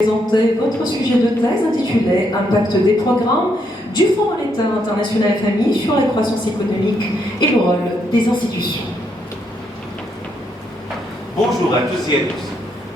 Présenter votre sujet de thèse intitulé Impact des programmes du Fonds monétaire international FMI sur la croissance économique et le rôle des institutions. Bonjour à tous et à tous.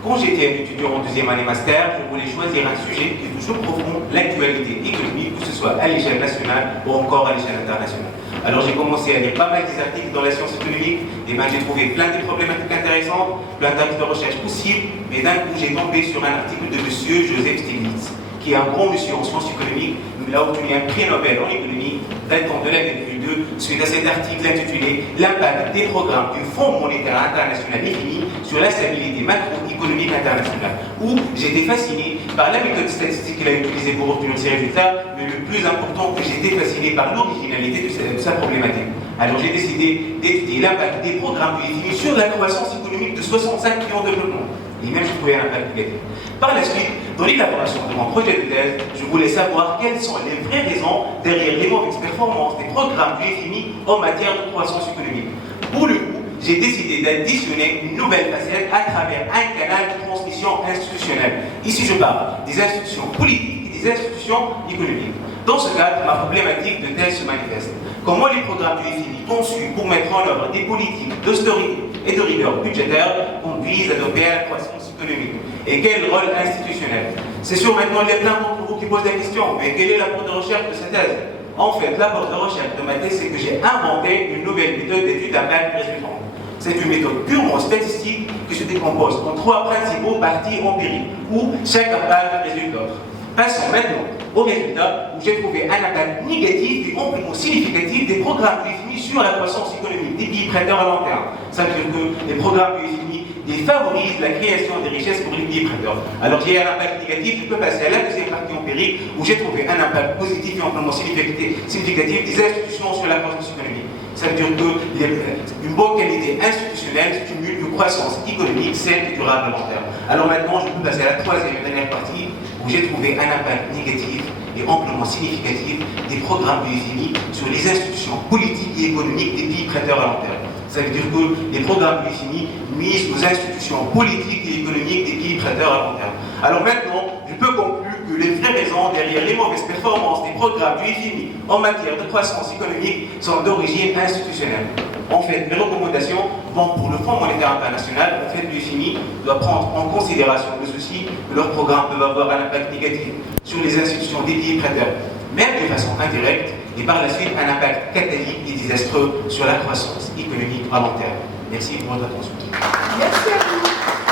Quand j'étais un étudiant en deuxième année master, je voulais choisir un sujet qui touche au profond l'actualité économique, que ce soit à l'échelle nationale ou encore à l'échelle internationale. Alors j'ai commencé à lire pas mal des articles dans la science économique, et ben j'ai trouvé plein de problématiques intéressantes, plein d'axes de recherche possibles, mais d'un coup j'ai tombé sur un article de monsieur Joseph Stiglitz, qui est un grand monsieur en sciences économiques. Il a obtenu un prix Nobel en économie datant de l'année 2002 suite à cet article intitulé L'impact des programmes du Fonds monétaire international FMI sur la stabilité macroéconomique internationale, où j'étais fasciné par la méthode statistique qu'il a utilisée pour obtenir ces résultats, mais le plus important, que j'étais fasciné par l'originalité de sa problématique. Alors j'ai décidé d'étudier l'impact des programmes du FMI sur la croissance économique de 65 pays en développement. Et même je trouvais un impact négatif. Par la suite, dans l'élaboration de mon projet de thèse, je voulais savoir quelles sont les vraies raisons derrière les mauvaises performances des programmes du FMI en matière de croissance économique. Pour le coup, j'ai décidé d'additionner une nouvelle facette à travers un canal de transmission institutionnelle. Ici, je parle des institutions politiques et des institutions économiques. Dans ce cadre, ma problématique de thèse se manifeste. Comment les programmes du FMI conçus pour mettre en œuvre des politiques d'austérité et de rigueur budgétaire conduisent à adopter la croissance économique? Et quel rôle institutionnel? C'est sûr, maintenant, il y a plein d'entre vous qui posent la question, mais quel est l'apport de recherche de cette thèse? En fait, l'apport de recherche de ma thèse, c'est que j'ai inventé une nouvelle méthode d'étude d'impact résultante. C'est une méthode purement statistique qui se décompose en trois principaux parties empiriques, où chaque impact résulte l'autre. Passons maintenant au résultat, où j'ai trouvé un impact négatif et amplement significatif des programmes du FMI sur la croissance économique des pays prêteurs à long terme. Ça veut dire que les programmes du FMI défavorisent la création des richesses pour les pays prêteurs. Alors j'ai un impact négatif, je peux passer à la deuxième partie empirique, où j'ai trouvé un impact positif et amplement significatif des institutions sur la croissance économique. Ça veut dire qu'une bonne qualité institutionnelle stimule une croissance économique saine et durable à long terme. Alors maintenant, je peux passer à la troisième et dernière partie, où j'ai trouvé un impact négatif et amplement significatif des programmes du FMI sur les institutions politiques et économiques des pays prêteurs à long terme. Ça veut dire que les programmes du FMI nuisent aux institutions politiques et économiques des pays prêteurs à long terme. Alors maintenant, je peux conclure que les vraies raisons derrière les mauvaises performances des programmes du FMI en matière de croissance économique sont d'origine institutionnelle. En fait, mes recommandations vont pour le Fonds monétaire international. En fait, le FMI doit prendre en considération le souci que leurs programmes peuvent avoir un impact négatif sur les institutions des pays prêteurs, même de façon indirecte, et par la suite un impact catalytique et désastreux sur la croissance économique à long terme. Merci pour votre attention. Merci.